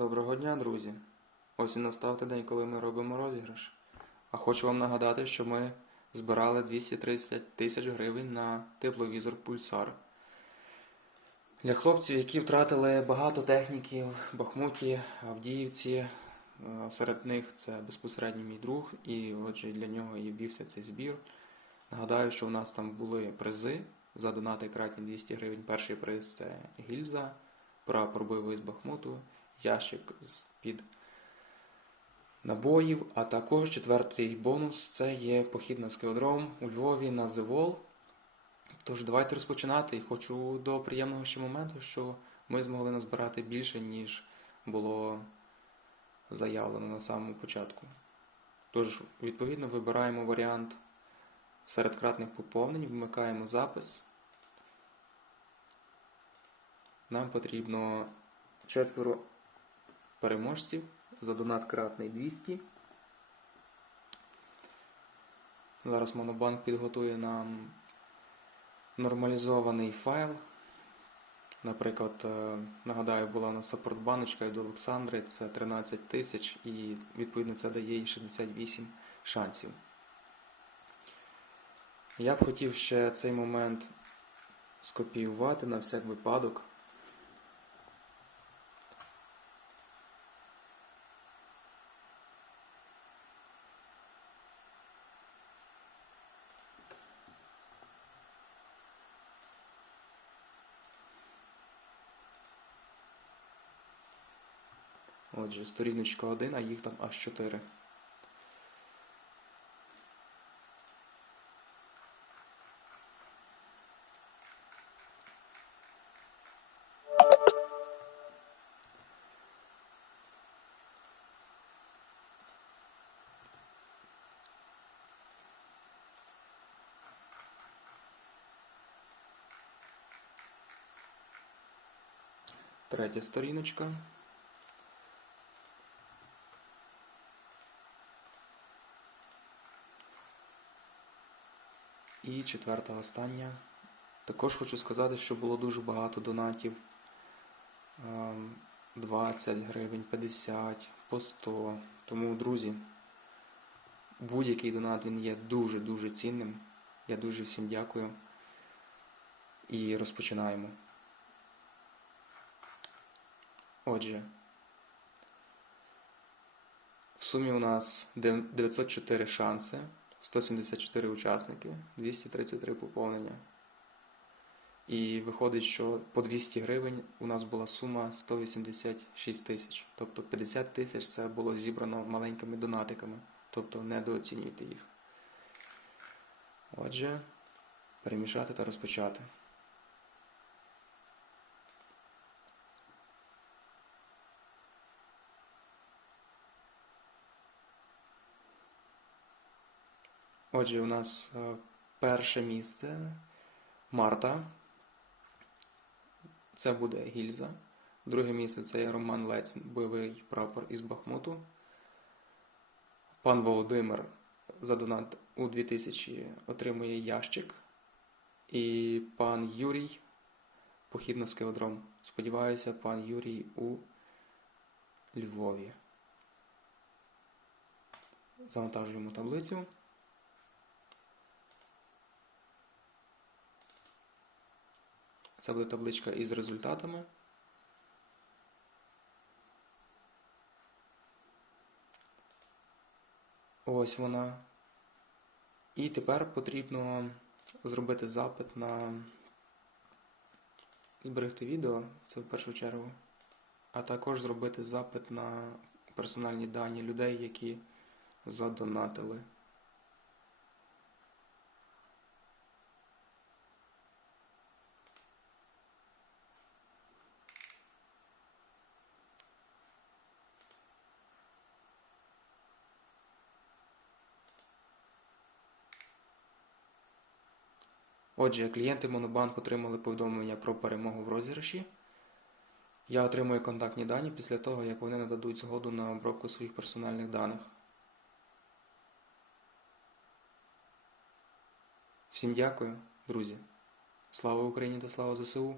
Доброго дня, друзі! Ось і настав той день, коли ми робимо розіграш. А хочу вам нагадати, що ми збирали 230 тисяч гривень на тепловізор Пульсар. Для хлопців, які втратили багато техніки в Бахмуті, Авдіївці. Е, Серед них це безпосередньо мій друг, і отже для нього і вівся цей збір. Нагадаю, що у нас там були призи за донати кратні 200 гривень. Перший приз це гільза, прапор бойовий з Бахмуту, ящик з під набоїв, а також четвертий бонус це є похід на скелодром у Львові на Зевол. Тож давайте розпочинати. І хочу до приємного ще моменту, що ми змогли назбирати більше, ніж було заявлено на самому початку. Тож, відповідно, вибираємо варіант серед кратних поповнень, вмикаємо запис. Нам потрібно четверо переможців за донат кратний 200. Зараз Монобанк підготує нам нормалізований файл. Наприклад, е, нагадаю, була у нас саппорт-баночка від Олександри, це 13 тисяч, і відповідно це дає їй 68 шансів. Я б хотів ще цей момент скопіювати на всяк випадок. Отже, сторіночка 1, а їх там аж 4. Третя сторіночка. І четверта остання. Також хочу сказати, що було дуже багато донатів. Ем, 20 гривень, 50, по 100. Тому, друзі, будь-який донат він є дуже-дуже цінним. Я дуже всім дякую. І розпочинаємо. Отже, в сумі у нас 904 шанси, 174 учасники, 233 поповнення. І виходить, що по 200 гривень у нас була сума 186 тисяч. Тобто 50 тисяч це було зібрано маленькими донатиками. Тобто недооцінюйте їх. Отже, перемішати та розпочати. Отже, у нас е, перше місце Марта. Це буде гільза. Друге місце це Роман Лецин, бойовий прапор із Бахмуту. Пан Володимир за донат у 2000 отримує ящик. І пан Юрій похід на скелодром. Сподіваюся, пан Юрій у Львові. Завантажуємо таблицю. Це буде табличка із результатами. Ось вона. І тепер потрібно зробити запит на зберегти відео, це в першу чергу, а також зробити запит на персональні дані людей, які задонатили. Отже, клієнти Монобанк отримали повідомлення про перемогу в розіграші. Я отримую контактні дані після того, як вони нададуть згоду на обробку своїх персональних даних. Всім дякую, друзі. Слава Україні та слава ЗСУ!